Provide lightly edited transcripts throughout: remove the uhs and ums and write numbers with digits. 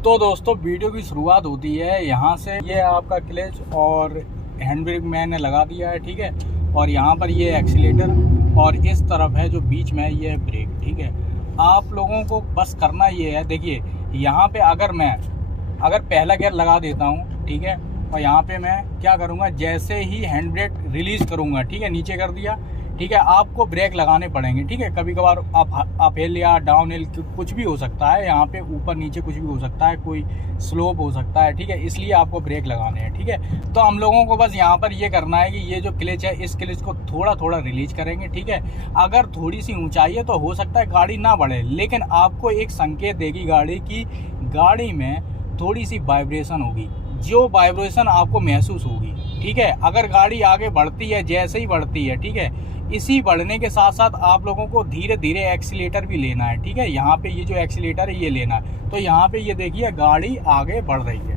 तो दोस्तों वीडियो की शुरुआत होती है यहाँ से। ये आपका क्लच और हैंड ब्रेक मैंने लगा दिया है, ठीक है। और यहाँ पर ये एक्सीलेटर और इस तरफ है जो बीच में है ये ब्रेक, ठीक है। आप लोगों को बस करना ये है, देखिए यहाँ पे अगर पहला गियर लगा देता हूँ, ठीक है। और यहाँ पे मैं क्या करूँगा, जैसे ही हैंड ब्रेक रिलीज करूँगा, ठीक है, नीचे कर दिया, ठीक है। आपको ब्रेक लगाने पड़ेंगे, ठीक है। कभी कभार अप हिल या डाउन हिल कुछ भी हो सकता है, यहाँ पे ऊपर नीचे कुछ भी हो सकता है, कोई स्लोप हो सकता है, ठीक है। इसलिए आपको ब्रेक लगाने हैं, ठीक है। तो हम लोगों को बस यहाँ पर ये करना है कि ये जो क्लच है, इस क्लच को थोड़ा थोड़ा रिलीज करेंगे, ठीक है। अगर थोड़ी सी ऊंचाई है तो हो सकता है गाड़ी ना बढ़े, लेकिन आपको एक संकेत देगी गाड़ी की गाड़ी में थोड़ी सी वाइब्रेशन होगी, जो वाइब्रेशन आपको महसूस होगी, ठीक है। अगर गाड़ी आगे बढ़ती है, जैसे ही बढ़ती है, ठीक है, इसी बढ़ने के साथ साथ आप लोगों को धीरे धीरे एक्सीलेटर भी लेना है, ठीक है। यहाँ पे ये जो एक्सीलेटर है ये लेना है। तो यहाँ पे ये देखिए गाड़ी आगे बढ़ रही है,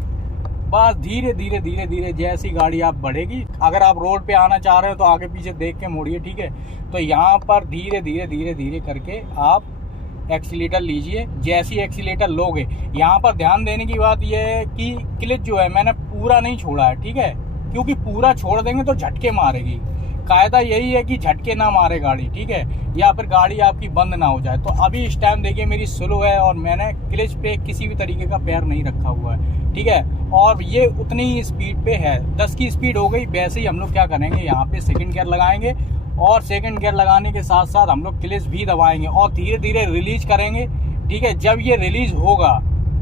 बस धीरे धीरे धीरे धीरे जैसी गाड़ी आप बढ़ेगी। अगर आप रोड पे आना चाह रहे हो तो आगे पीछे देख के मोड़िए, ठीक है। तो यहाँ पर धीरे धीरे धीरे धीरे करके आप एक्सीलेटर लीजिए। जैसी एक्सीलेटर लोगे, यहाँ पर ध्यान देने की बात यह है कि क्लच जो है मैंने पूरा नहीं छोड़ा है, ठीक है, क्योंकि पूरा छोड़ देंगे तो झटके मारेगी। कायदा यही है कि झटके ना मारे गाड़ी, ठीक है, या फिर गाड़ी आपकी बंद ना हो जाए। तो अभी इस टाइम देखिए मेरी स्लो है और मैंने क्लच पे किसी भी तरीके का पैर नहीं रखा हुआ है, ठीक है। और ये उतनी ही स्पीड पे है, 10 की स्पीड हो गई। वैसे ही हम लोग क्या करेंगे, यहाँ पे सेकंड गियर लगाएंगे और सेकंड गियर लगाने के साथ साथ हम लोग क्लच भी दबाएंगे और धीरे धीरे रिलीज करेंगे, ठीक है। जब ये रिलीज होगा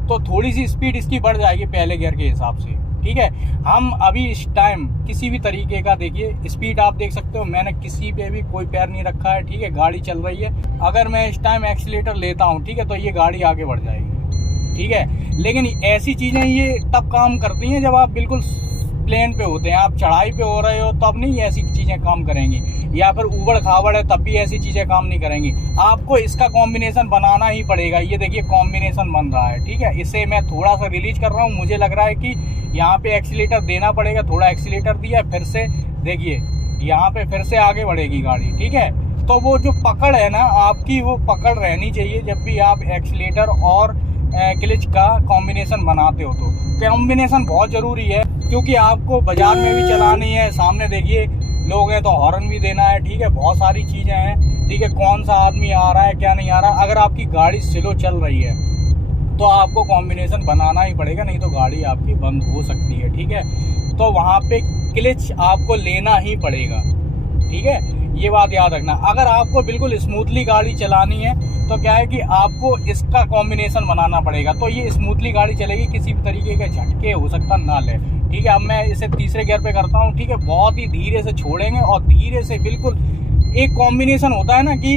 तो थोड़ी सी स्पीड इसकी बढ़ जाएगी पहले गियर के हिसाब से, ठीक है। हम अभी इस टाइम किसी भी तरीके का, देखिए स्पीड आप देख सकते हो, मैंने किसी पे भी कोई पैर नहीं रखा है, ठीक है। गाड़ी चल रही है। अगर मैं इस टाइम एक्सीलेटर लेता हूँ, ठीक है, तो ये गाड़ी आगे बढ़ जाएगी, ठीक है। लेकिन ऐसी चीजें ये तब काम करती हैं जब आप बिल्कुल प्लेन पे होते हैं, आप चढ़ाई पे हो रहे हो तब नहीं ऐसी चीजें काम करेंगी, या फिर उबड़ खाबड़ है तब भी ऐसी चीजें काम नहीं करेंगी। आपको इसका कॉम्बिनेशन बनाना ही पड़ेगा। ये देखिए कॉम्बिनेशन बन रहा है, ठीक है। इसे मैं थोड़ा सा रिलीज कर रहा हूँ, मुझे लग रहा है कि यहाँ पे एक्सीलेटर देना पड़ेगा। थोड़ा एक्सीलेटर दिया, फिर से देखिए यहाँ पे फिर से आगे बढ़ेगी गाड़ी, ठीक है। तो वो जो पकड़ है ना आपकी, वो पकड़ रहनी चाहिए जब भी आप एक्सीलेटर और क्लच का कॉम्बिनेशन बनाते हो। तो कॉम्बिनेशन बहुत जरूरी है, क्योंकि आपको बाजार में भी चलानी है। सामने देखिए लोग हैं तो हॉर्न भी देना है, ठीक है। बहुत सारी चीजें हैं, ठीक है। कौन सा आदमी आ रहा है क्या नहीं आ रहा। अगर आपकी गाड़ी स्लो चल रही है तो आपको कॉम्बिनेशन बनाना ही पड़ेगा, नहीं तो गाड़ी आपकी बंद हो सकती है, ठीक है। तो वहां पे क्लच आपको लेना ही पड़ेगा, ठीक है। ये बात याद रखना। अगर आपको बिल्कुल स्मूथली गाड़ी चलानी है तो क्या है कि आपको इसका कॉम्बिनेशन बनाना पड़ेगा, तो ये स्मूथली गाड़ी चलेगी, किसी भी तरीके के झटके हो सकता ना ले, ठीक है। अब मैं इसे तीसरे गियर पे करता हूँ, ठीक है। बहुत ही धीरे से छोड़ेंगे और धीरे से, बिल्कुल एक कॉम्बिनेशन होता है ना कि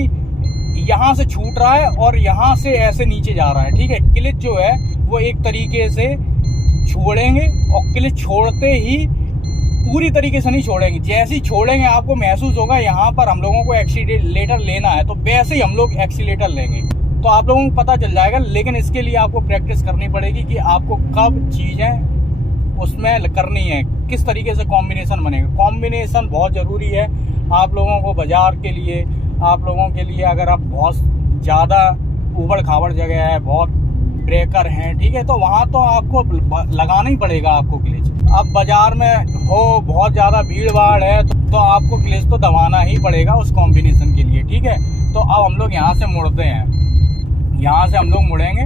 यहाँ से छूट रहा है और यहाँ से ऐसे नीचे जा रहा है, ठीक है। क्लच जो है वो एक तरीके से छोड़ेंगे और क्लच छोड़ते ही पूरी तरीके से नहीं छोड़ेंगे। जैसे ही छोड़ेंगे आपको महसूस होगा यहाँ पर हम लोगों को एक्सीलेटर लेना है, तो वैसे ही हम लोग एक्सीलेटर लेंगे, तो आप लोगों को पता चल जाएगा। लेकिन इसके लिए आपको प्रैक्टिस करनी पड़ेगी कि आपको कब चीजें उसमें करनी है, किस तरीके से कॉम्बिनेशन बनेगा। कॉम्बिनेशन बहुत जरूरी है आप लोगों को बाजार के लिए, आप लोगों के लिए। अगर आप बहुत ज्यादा उबड़ खाबड़ जगह है, बहुत ब्रेकर हैं, ठीक है, तो वहां तो आपको लगाना ही पड़ेगा आपको क्लच। अब बाजार में हो, बहुत ज्यादा भीड़ भाड़ है, तो आपको क्लच तो दबाना ही पड़ेगा उस कॉम्बिनेशन के लिए, ठीक है। तो अब हम लोग यहाँ से मुड़ते हैं, यहाँ से हम लोग मुड़ेंगे,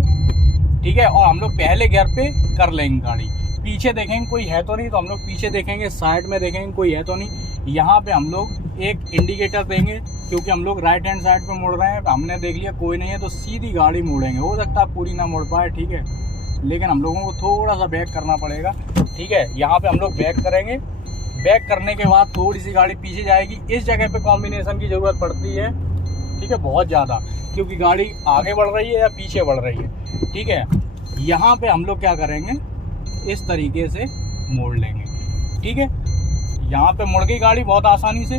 ठीक है। और हम लोग पहले गियर पे कर लेंगे गाड़ी। पीछे देखेंगे कोई है तो नहीं, तो हम लोग पीछे देखेंगे, साइड में देखेंगे कोई है तो नहीं। यहाँ पे हम लोग एक इंडिकेटर देंगे, क्योंकि हम लोग राइट हैंड साइड पे मुड़ रहे हैं। हमने देख लिया कोई नहीं है तो सीधी गाड़ी मोड़ेंगे। हो सकता है पूरी ना मुड़ पाए, ठीक है, लेकिन हम लोगों को थोड़ा सा बैक करना पड़ेगा, ठीक है। यहाँ पे हम लोग बैक करेंगे। बैक करने के बाद थोड़ी सी गाड़ी पीछे जाएगी। इस जगह पे कॉम्बिनेशन की जरूरत पड़ती है, ठीक है, बहुत ज़्यादा, क्योंकि गाड़ी आगे बढ़ रही है या पीछे बढ़ रही है, ठीक है। यहाँ पे हम लोग क्या करेंगे, इस तरीके से मोड़ लेंगे, ठीक है। यहाँ पे मुड़ गई गाड़ी बहुत आसानी से।